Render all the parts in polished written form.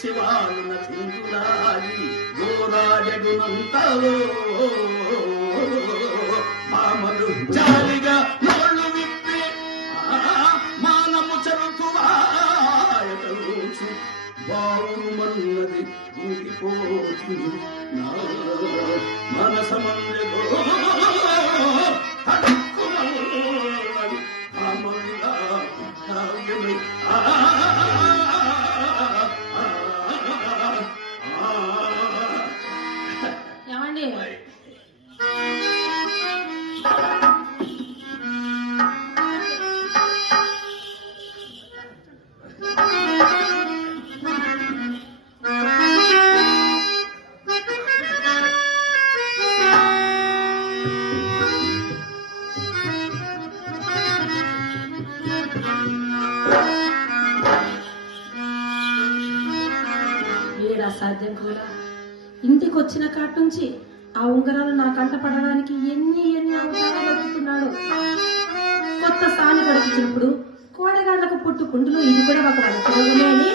శివాలున చింతులాగి గోరాడెడునంతలో మామలు జాలిగా నోళ్ళు విప్పి మానము చరుతువాయటలోచు బావుమన్నది కుంగిపోతుంది నా మనసమందెదో అడుక్కుమన్నది మామలిగా కావ్యమై ఏమండి సాధ్యం కూడా ఇంటికి వచ్చిన కాటి నుంచి ఆ ఉంగరాలు నా కంట పడడానికి ఎన్ని అవసరాలు జరుగుతున్నాడు. కొత్త సాని పడిచినప్పుడు కోడగాళ్లకు పుట్టు కుండులు ఇది కూడా ఒక వలసలోనే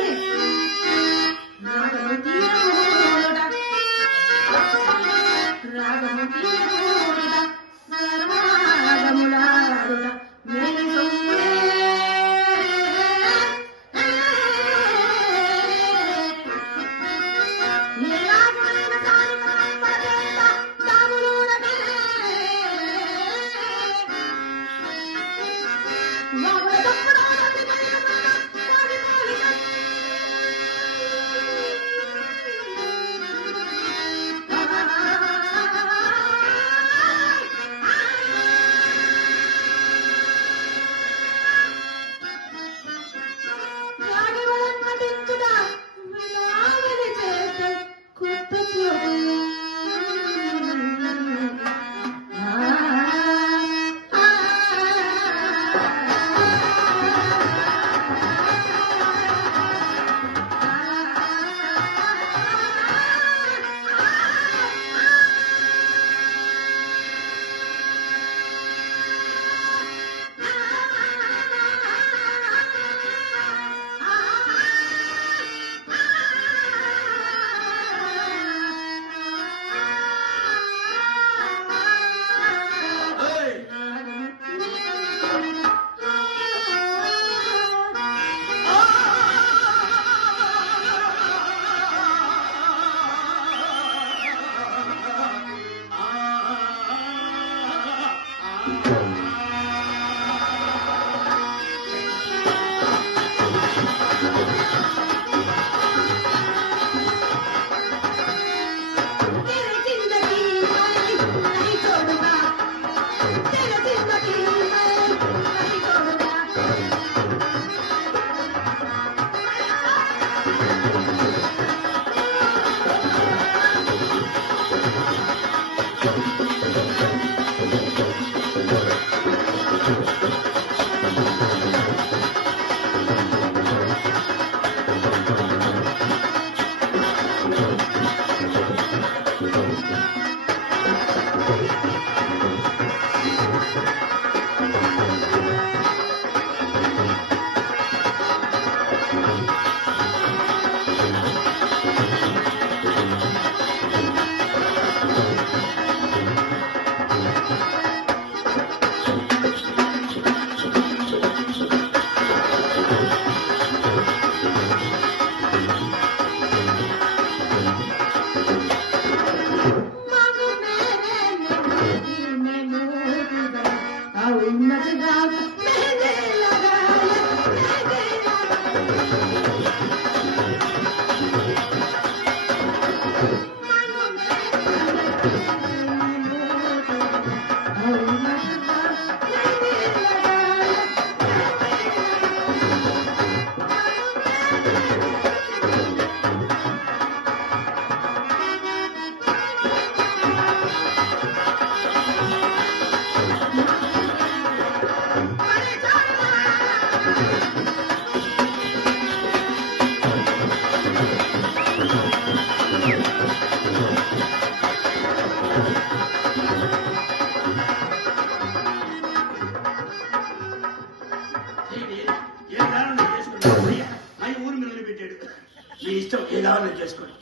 ఇష్టం ఏ కావాలని చేసుకోండి,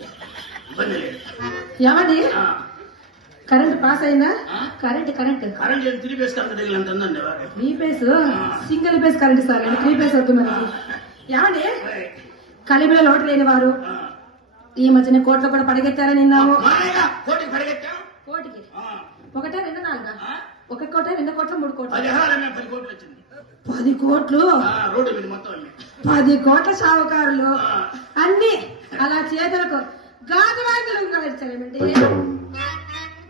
ఇబ్బంది లేదు. ఏమండి ఆ, కరెంట్ పాస్ అయిందా? ఆ? కరెంట్ కరెంట్ ఏం 3 ఫేస్ కరెంట్ తగిలి అంటుందండి వాడు. 3 face single phase current sir 3 face వద్దు మనకి. ఏమండి కలిమిలో లోటు లేని వారు ఈ మధ్యన కోట్లు కూడా పడగెత్తారని విన్నాము. కోటికి పడిగెత్తాం. కోటికి ఆ, 1 2 4 ఆ, 1 కోట 2 కోట్ల 3 కోట్లు 10 ఎకరాలు అమ్మాం, 10 కోట్లు వచ్చింది. 10 కోట్లు రోడ్డు మీద మొత్తం అమ్మాం. 10 కోట్ల షావుకారులు ఆ. అన్ని అలా చేతులకు గాజువాకులు ఇచ్చారేమండి.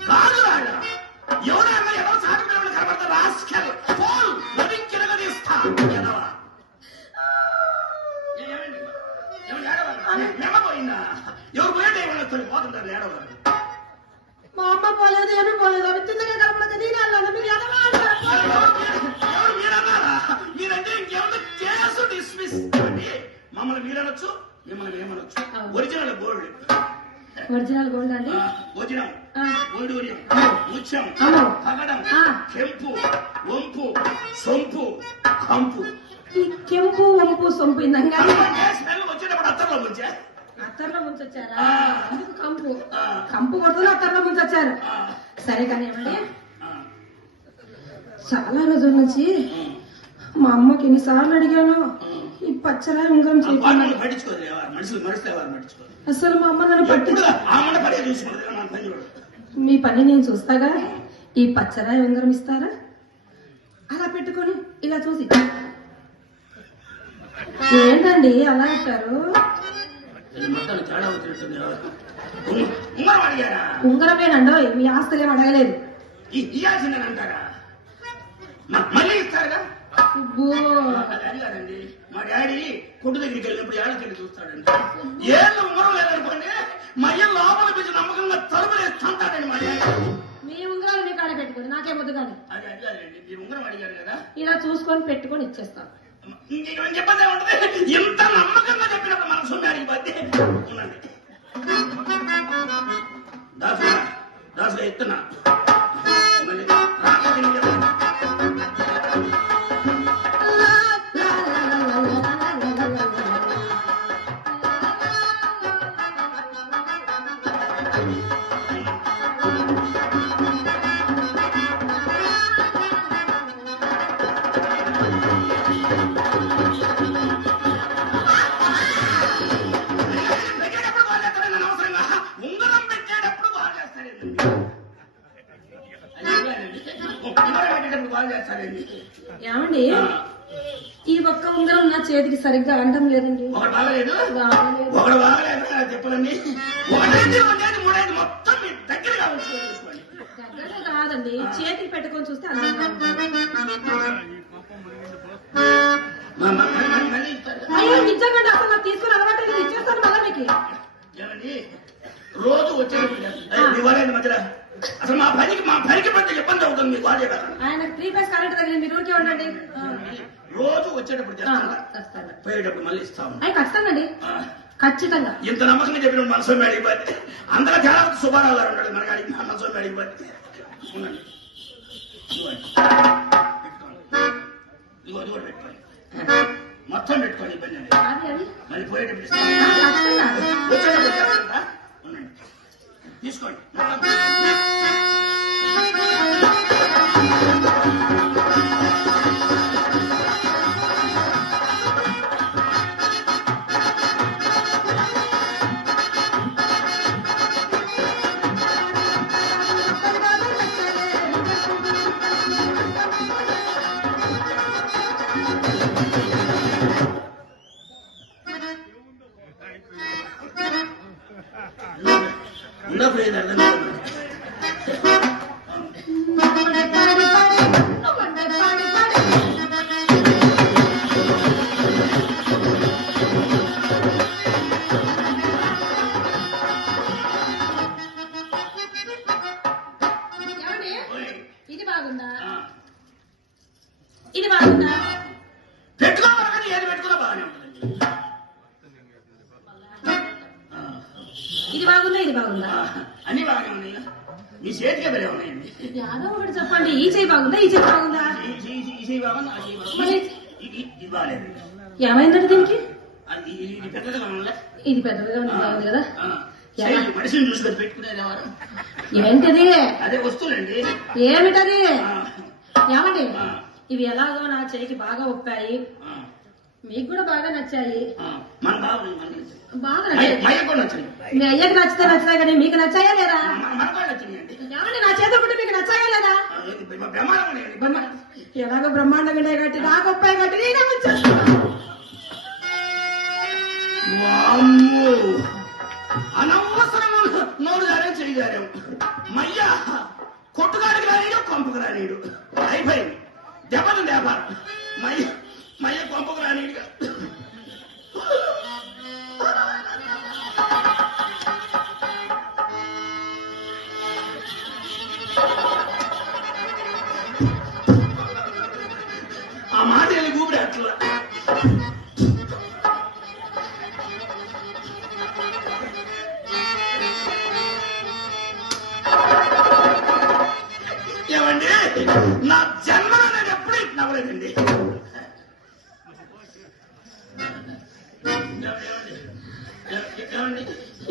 కాదు రాడ ఎవరైనా ఎవరు సాగుతారని కనబడతా రాస్కెల్ ఫోన్ నదికి కిరగదీస్తా ఎదవా. ఏమండి ఏమండి ఏడవాలి మెమ్మపోయిందా? ఎవరు పోయేట ఏమన్నా తొలి పోతుంటారు ఏడవాలి. మా అమ్మ పోలేదు ఏమి పోలేదు అవి తిన్నగా కలపడక నేను అన్నాను మీరు ఎదవా అంటారు. ఎవరు మీరన్నారా? మీరంటే ఇంకేమన్నా కేసు డిస్మిస్ అండి. మమ్మల్ని మీరనొచ్చు, మిమ్మల్ని ఏమనొచ్చు. ఒరిజినల్ గోల్డ్, ఒరిజినల్ గోల్డ్ అండి. ఒరిజినల్ ఆ. వైడూర్యం, ముత్యం, అవును. పగడం, ఆ. కెంపు, వంపు, సొంపు, కంపు. ఈ కెంపు వంపు సొంపు ఇందంగా స్మెల్ వచ్చేటప్పుడు అత్తర్లో ముంచా. అత్తర్లో ముంచొచ్చారా? ఆ. అందుకు కంపు ఆ. కంపు కొడుతున్నా అత్తర్లో ముంచొచ్చారు. ఆ, సరే కానీ ఏమండి ఆ, చాలా రోజుల నుంచి మా అమ్మకి ఎన్నిసార్లు అడిగాను ఈ పచ్చరాయి ఉంగరం ఆ చేయమని. పాటలు పట్టించుకోదు ఎవరు మనుషులు మనుషులు ఎవరు పట్టించుకోదు. అసలు మా అమ్మ నన్ను పట్టించు ఎప్పుడు ఆ మంట పడే చూసుకోలేదు మన పని చూడదు. మీ పని నేను చూస్తాగా ఈ పచ్చరాయి ఉంగరం ఇస్తారా? అలా పెట్టుకొని ఇలా చూసి ఏంటండి అలా అంటారు? మొత్తం తేడా వచ్చినట్టుంది. ఉంగరం అడిగారా? ఉంగరమేనండో మీ ఆస్తులు ఏం అడగలేదు. ఇయ్యాల్సిందని అంటారా? మళ్ళీ ఇస్తారుగా. అబ్బో. అది అడిగారండి మా డాడీ కొట్టు దగ్గరికి వెళ్ళినప్పుడు ఏళ్ళకెళ్ళి చూస్తాడండి. ఏళ్ళు ఉంగరం లేదనుకోండి మా అయ్య లోపల పెట్టి నమ్మకంగా తలుపులేసి తంటాడండి మా డాడీ. మీ ఉంగరాలు మీ కాడ పెట్టుకోండి నాకే వద్దు కానీ అది అడిగారండి. మీరు ఉంగరం అడిగారు కదా, ఇలా చూసుకొని పెట్టుకొని ఇచ్చేస్తాం. ఇంకేమైనా చెప్పదే ఉంటుంది. ఇంత నమ్మకంగా చెప్పినప్పుడు మన సొమ్మాడికి బద్దే ఉండండి. దాసుగా ఎత్తున్నా మళ్ళీ రాకపోతే నేను చెప్తాను. పెట్టేటప్పుడు కాల్ చేస్తారండి అనవసరంగా. ఉంగరం పెట్టేటప్పుడు కాల్ చేస్తారండి. ఉంగరం పెట్టేటప్పుడు కాల్ చేస్తారండి. ఏమండి ఈ ఒక్క ఉంగరం నా చేతికి సరిగ్గా అంటం లేదండి. ఒకటి బాగలేదు, బాగాలేదు. ఒకటి బాగలేదు చెప్పదండి. ఒకటైంది రెండైంది మూడైంది మొత్తం మీ దగ్గరగా చూసుకోండి. దగ్గరలో కాదండి చేతికి పెట్టుకొని చూస్తే అందంగా ఉంటుంది. మళ్ళీ ఇస్తారు. అయ్యో నిజంగా అసలు నాకు తీసుకుని అలవాటు లేదు. ఇచ్చేస్తాను మళ్ళా మీకు. ఏమండి రోజు వచ్చేటప్పుడు మీ వాళ్ళైంది మధ్యలో అసలు మా పనికి పెద్ద ఇబ్బంది అవుతుంది మీకు వాళ్ళే కదా. ఆయన 3 ఫేస్ కరెంట్ తగిలింది మీరు ఊరికే ఉండండి. రోజు వచ్చేటప్పుడు చేస్తాను, వస్తాను. పోయేటప్పుడు మళ్ళీ ఇస్తాము. అవి ఖచ్చితంగా ఖచ్చితంగా. ఇంత నమ్మకంగా చెప్పిన మనసు మేడికి బట్టి అందరూ చాలా సుబ్బారావు గారు ఉన్నాడు మన గారికి మనసు మేడికి బట్టి ఉండండి. ఇదిగో కూడా పెట్టుకోండి, మొత్తం పెట్టుకోండి ఇబ్బంది అండి. అది అది మళ్ళీ పోయేటప్పుడు ఇస్తాను, ఖచ్చితంగా. వచ్చేటప్పుడు చేస్తాను. ఉండండి తీసుకోండి. ఉన్నప్పుడు ఏది అర్థం కాదు. ఇది బాగుందా? ఇది బాగుందా? పెట్టుకోవాలి కానీ ఏది పెట్టుకున్నా బాగానే ఉంటుంది. ఇది బాగుందా? ఇది బాగుందా? అన్ని బాగానే ఉన్నాయి. మీ చేతికే బలే ఉన్నాయండి. యాదో ఒకటి చెప్పండి. ఈ చేయి బాగుందా? ఈ చేయి బాగుందా? ఈ చేయి బాగుంది, ఆ చేయి బాగుంది. మరి ఇది బాగాలేదు. ఏమైందండి దీనికి? ఇది పెద్దదిగా ఉందా? ఇది పెద్దగా ఉంటుంది కదా. మనిషిని చూసుకొని పెట్టుకునేది ఎవరు? ఏంటిది? అదే వస్తువులండి. ఏమిటది? ఏమండి ఇవి ఎలాగో నా చేయికి బాగా ఒప్పాయి, మీకు కూడా బాగా నచ్చాయి. మన బాగా నచ్చాయి. మీ అయ్యకి నచ్చుతాయి కానీ మీకు నచ్చాయా లేదా? ఏమండి నా చేతులు కూడా మీకు నచ్చాయా లేదా? ఎలాగో బ్రహ్మాండంగా కట్టి నాకు ఒప్పాయి కట్టి నేనే వచ్చాను. అనవసరం నోరు గారే చేయగారేం మయ్యా కొట్టుగాడికి రానీడు కొంపకు రానీడు అయిపోయింది దెబ్బలు వ్యాపారం. మయ్య కొంపకు రానీడుగా ఆ మాట వెళ్ళి గూపిడి అట్లా ఏమండి నా జన్మ అనేది ఎప్పుడు నవ్వలేదండి.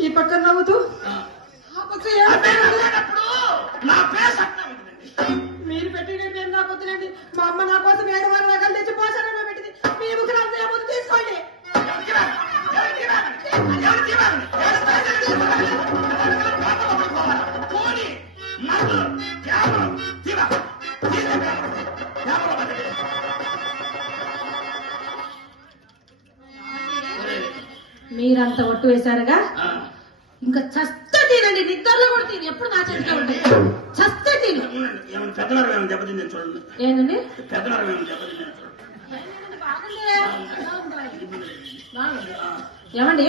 ఈ పక్కన నవ్వుతూ నా పేరు అట్లా ఉంటుందండి. మీరు పెట్టిన పేరు నాకు వద్దులేండి. మా అమ్మ నా కోసం 7 రకాలు తెచ్చి పోషణ పెట్టింది. మీ ముగ్గురు అంతా ముందు తీసుకోండి. మీరంత ఒట్టు వేశారుగా, ఇంకా చస్తే తినండి. నిద్రలో కూడా తిని ఎప్పుడు నా చేతిలో ఉంటాయి. చస్తే తిని పెద్దవారు దెబ్బతిందని చూడండి. ఏంటండి పెద్దవారు దెబ్బతిందని చూడండి. ఏమండి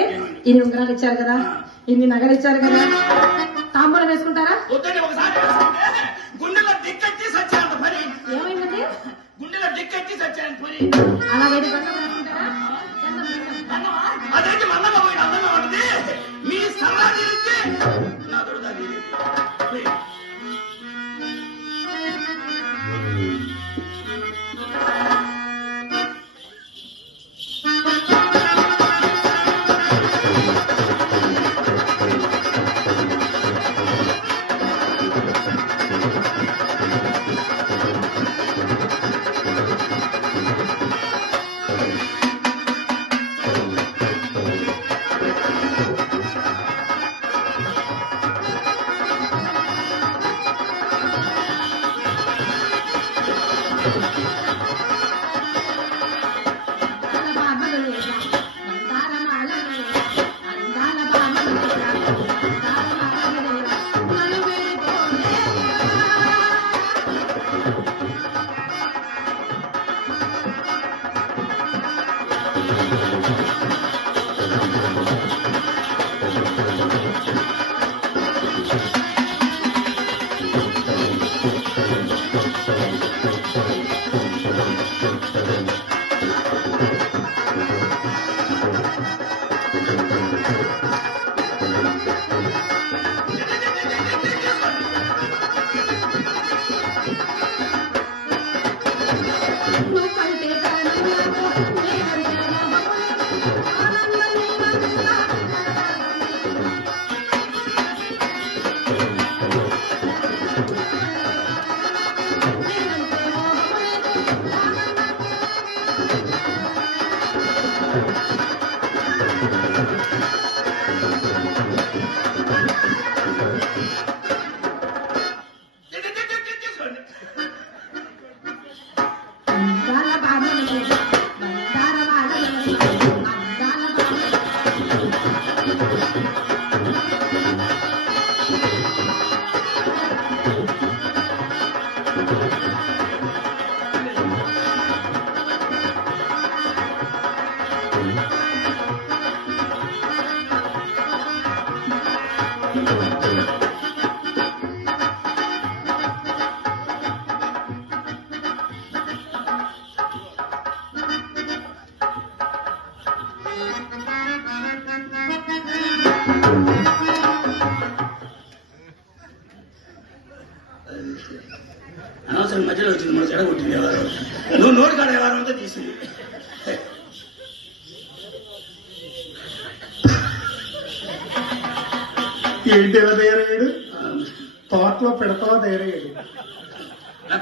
ఇన్ని ఉంగరాలు ఇచ్చారు కదా, ఇన్ని నగలు ఇచ్చారు కదా, తాంబూలం వేసుకుంటారా? ఒకసారి గుండెలో దిక్కెత్తి సచ్చేంత పని. ఏమైందండి? గుండెలో దిక్కెత్తి సచ్చేంత పని. అలాగైతే బంధం వేసుకుంటారా? అదైతే మల్లగా పోయిన అందంగా ఉంటుంది. మీ స్థలా తీరిస్తే నా దొరదా తీరి. అనవసరం మధ్యలో వచ్చింది, మన చెడ కొట్టింది వ్యవహారం. నువ్వు నోటి కాడ వ్యవహారం అంతా తీసింది. ఏంటి ఎలా తయారయ్యాడు? తోటలో పెడతావా తయారయ్యాడు.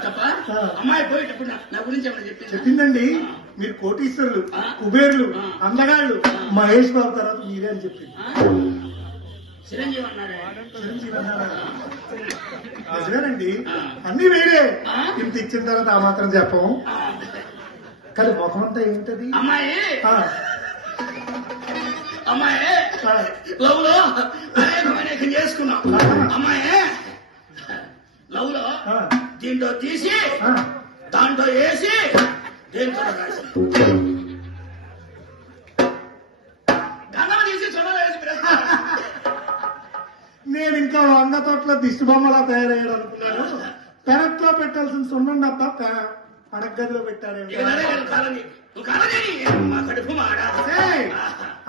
తప్ప అమ్మాయి పోయేటప్పుడు నా గురించి ఏమైనా చెప్పిందండి. మీరు కోటీశ్వరులు, కుబేర్లు, అందగాళ్ళు, మహేష్ బాబు తర్వాత మీరే అని చెప్పింది. చిరంజీవి అన్నారా? చిరంజీవి అన్నారా? నిజమేనండి, అన్ని వేరే. ఇంత ఇచ్చిన తర్వాత ఆ మాత్రం చెప్పము. కానీ ముఖం అంతా ఏంటది? అమ్మాయి లవ్ లో అనేక చేసుకున్నాం. అమ్మాయి లవ్ లో దీంట్లో తీసి దాంట్లో వేసి దేంతో రాసి గంగమ్మ తీసి చొరవ వేసి నేను ఇంకా వంగ తోటలో దిష్టి బొమ్మలా తయారయ్యాడు అనుకున్నాను. పెరట్లో పెట్టాల్సిన సున్నం డబ్బా పడగదిలో పెట్టాడు.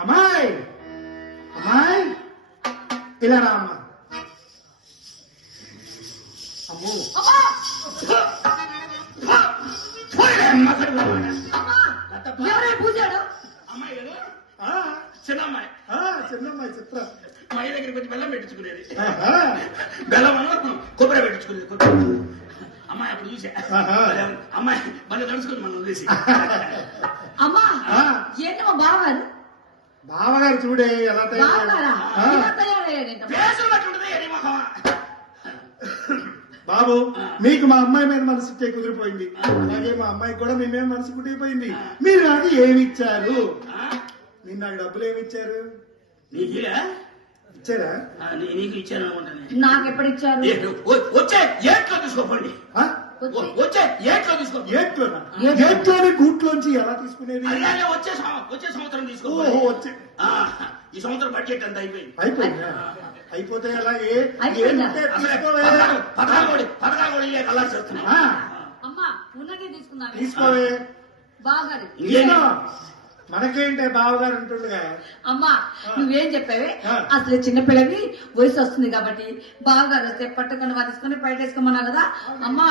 అమ్మాయి అమ్మాయి ఇలా రా అమ్మా. అమ్మో అమ్మాయి చిన్నమ్మాయి చిన్నమ్మాయి చిత్ర అమ్మాయి దగ్గరికి వచ్చి బెల్లం పెట్టించుకునేది. బెల్లం కొబ్బరి పెట్టించుకునేది. అమ్మాయి అప్పుడు చూసా అమ్మాయి మళ్ళీ నడుచుకుని మనం చూసి అమ్మా ఏంటమ్మా బావగారు? బావగారు చూడే ఎలా బాబు, మీకు మా అమ్మాయి మీద మనసు కుదిరిపోయింది. అలాగే మా అమ్మాయికి కూడా మీ మీద మనసు కుదిరిపోయింది. మీరు నాకు ఏమి ఇచ్చారు? మీరు నాకు డబ్బులు ఏమి ఇచ్చారు? ఇచ్చారా? నీకు ఇచ్చాను అనుకుంటాను. నాకు ఎప్పుడు ఇచ్చారు? వచ్చే ఏట్లో తీసుకోండి. వచ్చే ఏట్లో తీసుకోండి. ఏట్లోని గూట్లోంచి ఎలా తీసుకునేది? వచ్చే సంవత్సరం తీసుకో. వచ్చే ఈ సంవత్సరం బడ్జెట్ అంతా అయిపోయింది. అయిపోయిందా? అయిపోతే అలాగే పథకాలు అలా చేస్తున్నా. అమ్మా ఉన్నది తీసుకున్నా. తీసుకోవే బావగారు. మనకేంటే బావగారు ఉంటుండగా. అమ్మా నువ్వేం చెప్పావే? అసలు చిన్నపిల్లవి వయసు వస్తుంది కాబట్టి బావగారు వస్తే పట్టుకొని తీసుకుని బయట వేసుకోమన్నావు కదా. అమ్మా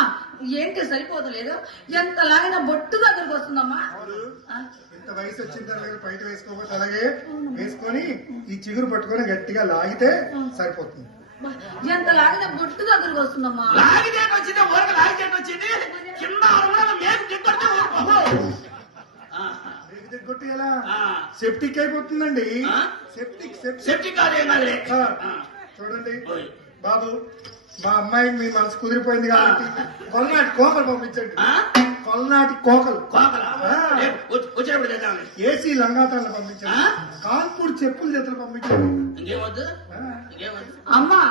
ఏంటి సరిపోతలేదు? ఎంత లాగిన బొట్టు దగ్గరకు వస్తుందమ్మా. ఇంత వయసు వచ్చిన తర్వాత బయట వేసుకోకపోతే అలాగే వేసుకొని ఈ చిగురు పట్టుకొని గట్టిగా లాగితే సరిపోతుంది. ఎంత లాగిన బొట్టు దగ్గరకు వస్తుందమ్మా. లాగితే వచ్చింది ఊరికి లాగితే వచ్చింది కింద కొట్టి ఎలా సెప్టిక్ అయిపోతుందండి. సెప్టిక్ చూడండి బాబు, మా అమ్మాయికి మీ మనసు కుదిరిపోయింది కాబట్టి కొలనాటి కోకలు పంపించండి. కొలనాటి కోకలు ఏసీ లంగాతాలను పంపించండి. కాన్పూర్ చెప్పుల జతలు పంపించండి. అమ్మా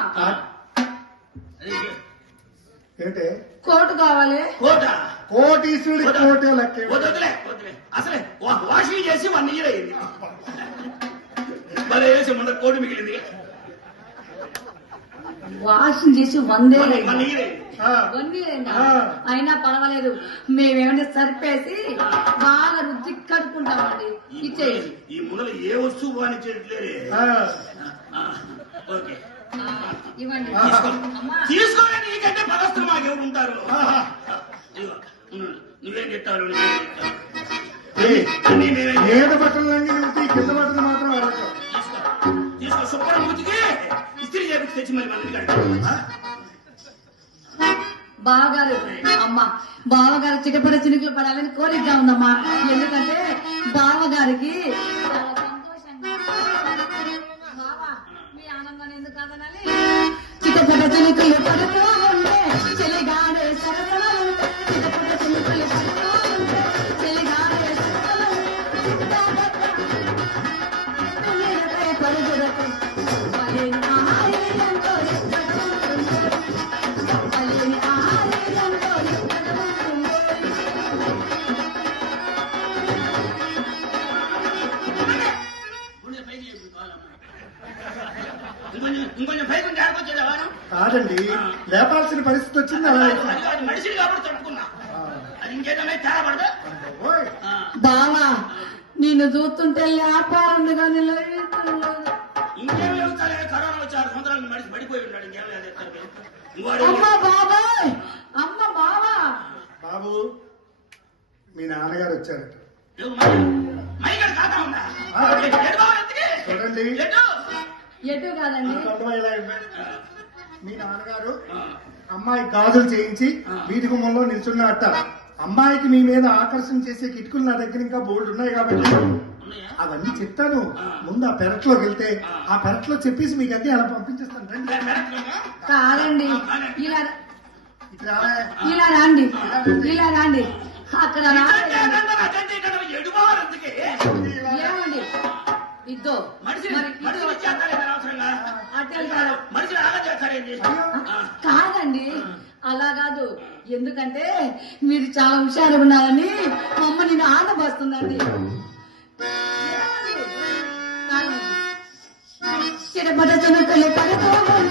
ఏంటే కోటు కావాలి? కోటీశ్వరుడి కోటే లెక్క. అసలే వాషింగ్ చేసి 1 year అయింది. మరి వేసి ముందు కోటి మిగిలింది. వాషింగ్ చేసి 1 year అయిందా? అయినా పర్వాలేదు, మేమేమైనా సరిపేసి బాగా రుద్ది కడుక్కుంటామండి. ఇచ్చేయండి. ఈ మునలు ఏ వస్తువు అని చేయట్లేదే. ఓకే ఇవ్వండి. తీసుకోవాలి. నీకంటే పరస్తులు మాకు ఎవరు ఉంటారు? నువ్వేం చెప్తావు? మీద బట్టలన్నీ నువ్వు కింద బట్టలు మాత్రం తీసుకో. శుభ్రం ముతికి ఇస్త్రీ చేపించి తెచ్చి మరి మన బావగారు అమ్మా, బావగారు చిటపడ చినుకులు పడాలని కోరికగా ఉందమ్మా. ఎందుకంటే బావగారికి చాలా సంతోషంగా. బావా మీ ఆనందాన్ని ఎందుకు కాదనాలి? చిటపడ చినుకులు పడుతూ ఉంటే చెలిగానే సరసన ఉంటే, చిటపడ చినుకులు పడుతూ ఉంటే చెలిగానే సరసన పరుగులకు ఇంకొంచెం పైకి ఆడుకొచ్చేదా? కాదండి, లేపాల్సిన పరిస్థితి వచ్చింది. మనిషిని కాబట్టి తట్టుకున్నా. అది ఇంకేదైనా తేడా పడదా? బావా నిన్ను చూస్తుంటే లేపాలని కానీ ఇంకేం వెళ్తారే? కరోనా వచ్చి 6 సంవత్సరాలు మనిషి పడిపోయి ఉన్నాడు. ఇంకేం లేదు. అమ్మ బాబాయ్, అమ్మ బావా. బాబు మీ నాన్నగారు వచ్చారట. మైగడ ఖాతా ఉందా? చూడండి ఎటు కాదండి. అర్థమయ్యేలా చెప్పండి. మీ నాన్నగారు అమ్మాయి గాజులు చేయించి వీధి గుమ్మంలో నిల్చున్నట్ట. అమ్మాయికి మీ మీద ఆకర్షణ చేసే కిటుకులు నా దగ్గర ఇంకా బోర్డు ఉన్నాయి కాబట్టి అవన్నీ చెప్తాను. ముందు ఆ పెరట్లోకి వెళ్తే ఆ పెరట్లో చెప్పేసి మీకు అన్ని అలా పంపించేస్తాను. రండి. కాదండి, ఇలా ఇటు రావే. ఇలా రండి, ఇలా రండి. అక్కడ ఏమండి ఇద్దో కాదండి, అలా కాదు. ఎందుకంటే మీరు చాలా హుషారు ఉన్నారని అమ్మ నేను ఆటపోస్తుందండి. చిరపడ చిన్నకలు పడుకోవాలి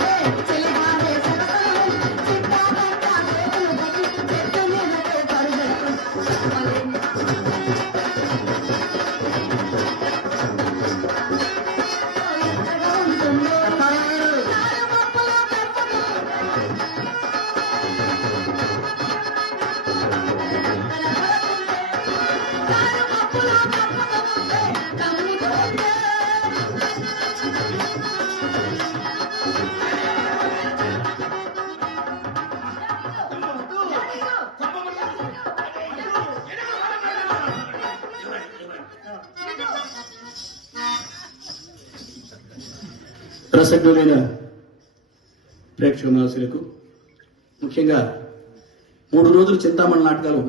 రసజ్ఞులైన ప్రేక్షకులకు ముఖ్యంగా 3 రోజులు చింతామణి నాటకాలు